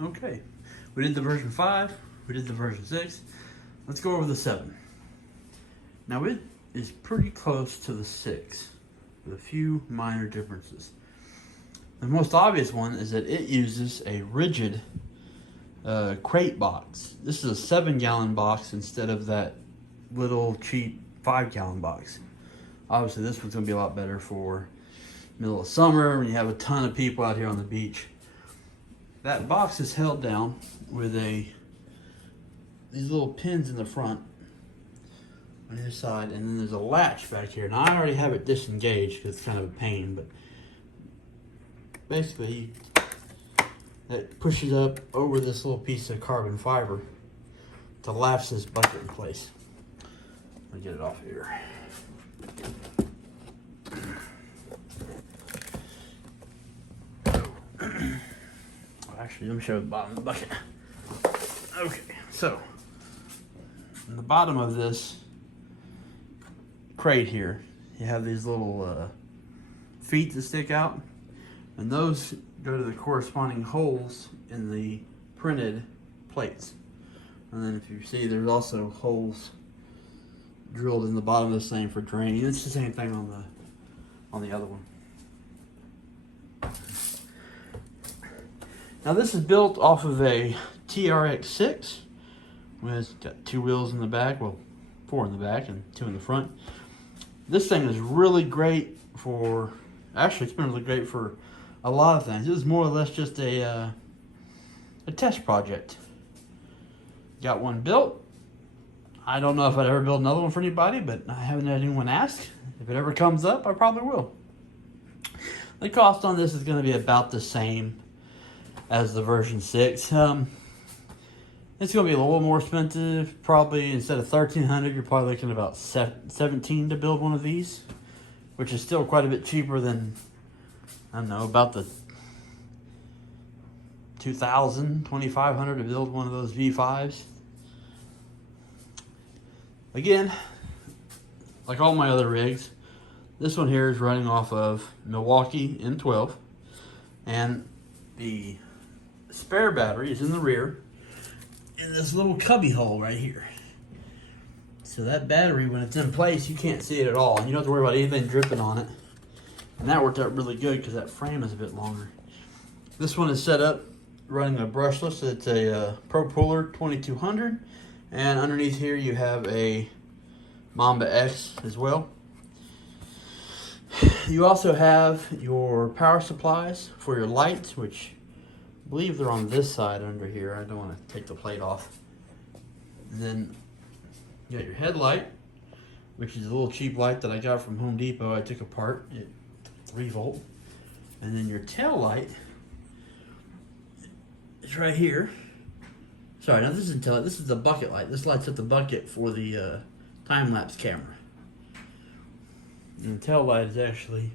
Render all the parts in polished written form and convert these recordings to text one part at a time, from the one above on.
Okay, we did the version 5, we did the version 6. Let's go over the 7. Now it is pretty close to the 6 with a few minor differences. The most obvious one is that it uses a rigid crate box. This is a 7-gallon box instead of that little cheap 5-gallon box. Obviously this one's going to be a lot better for middle of summer when you have a ton of people out here on the beach. That box is held down with these little pins in the front on either side, and then there's a latch back here. Now I already have it disengaged because it's kind of a pain, but basically that pushes up over this little piece of carbon fiber to latch this bucket in place. Let me get it off here. Actually, let me show the bottom of the bucket. Okay, so in the bottom of this crate here, you have these little feet that stick out, and those go to the corresponding holes in the printed plates. And then if you see, there's also holes drilled in the bottom of this thing for draining. It's the same thing on the other one. Now this is built off of a TRX6 with got 2 wheels in the back, well 4 in the back and 2 in the front. This thing is really great for, actually it's been really great for a lot of things. It was more or less just a test project. Got one built. I don't know if I'd ever build another one for anybody, but I haven't had anyone ask. If it ever comes up, I probably will. The cost on this is going to be about the same as the version 6. It's going to be a little more expensive. Probably instead of $1,300, you're probably looking at about $17 to build one of these, which is still quite a bit cheaper than, I don't know, about the $2,000, $2,500 to build one of those V5s. Again, like all my other rigs, this one here is running off of Milwaukee M12, and the spare battery is in the rear in this little cubby hole right here. So that battery, when it's in place, you can't see it at all, and you don't have to worry about anything dripping on it. And that worked out really good because that frame is a bit longer. This one is set up running a brushless. It's a Pro Puller 2200, and underneath here you have a Mamba X as well. You also have your power supplies for your lights, which I believe they're on this side under here. I don't want to take the plate off. And then you got your headlight, which is a little cheap light that I got from Home Depot. I took apart at 3 volt. And then your tail light is right here. Sorry, now this isn't tail light. This is the bucket light. This lights up the bucket for the time-lapse camera. And the tail light is actually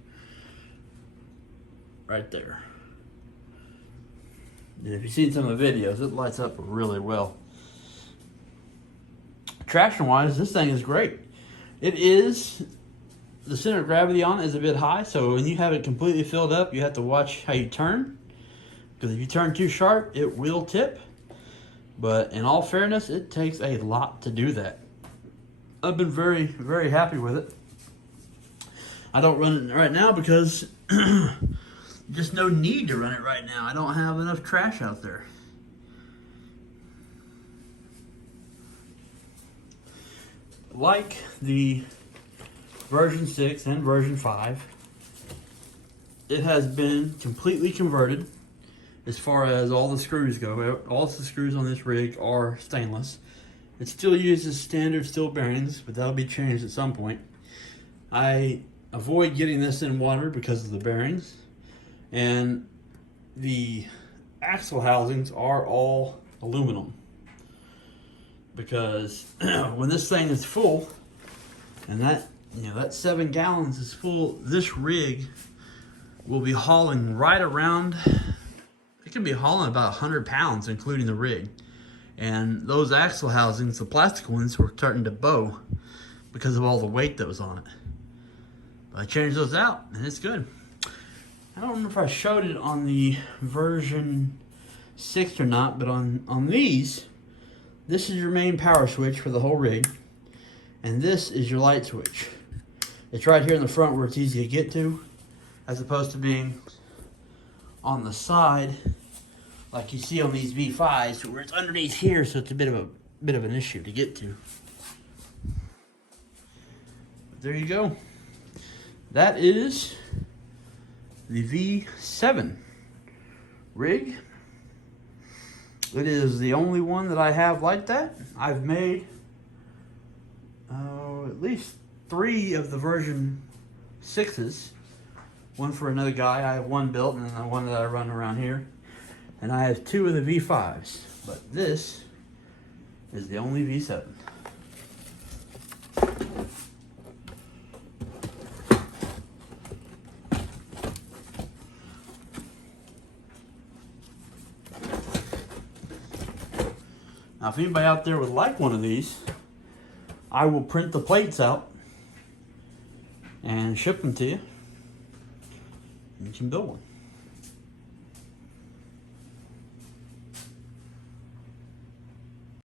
right there. And if you've seen some of the videos, it lights up really well. Traction-wise, this thing is great. It is, the center of gravity on it is a bit high, so when you have it completely filled up, you have to watch how you turn. Because if you turn too sharp, it will tip. But in all fairness, it takes a lot to do that. I've been very, very happy with it. I don't run it right now because just no need to run it right now. I don't have enough trash out there. Like the version 6 and version 5, it has been completely converted as far as all the screws go. All the screws on this rig are stainless. It still uses standard steel bearings, but that'll be changed at some point. I avoid getting this in water because of the bearings, and the axle housings are all aluminum, because when this thing is full, and that 7 gallons is full, this rig will be hauling right around, it can be hauling about 100 pounds including the rig. And those axle housings, the plastic ones, were starting to bow because of all the weight that was on it. But I changed those out, and it's good. I don't remember if I showed it on the version 6th or not, but on these, this is your main power switch for the whole rig, and this is your light switch. It's right here in the front where it's easy to get to, as opposed to being on the side like you see on these V5s, where it's underneath here, so it's a bit of an issue to get to. But there you go. That is the V7 rig. It is the only one that I have like that. I've made at least 3 of the version 6s. One for another guy. I have one built, and then one that I run around here. And I have 2 of the V5s. But this is the only V7. Now, if anybody out there would like one of these, I will print the plates out and ship them to you. You can build one.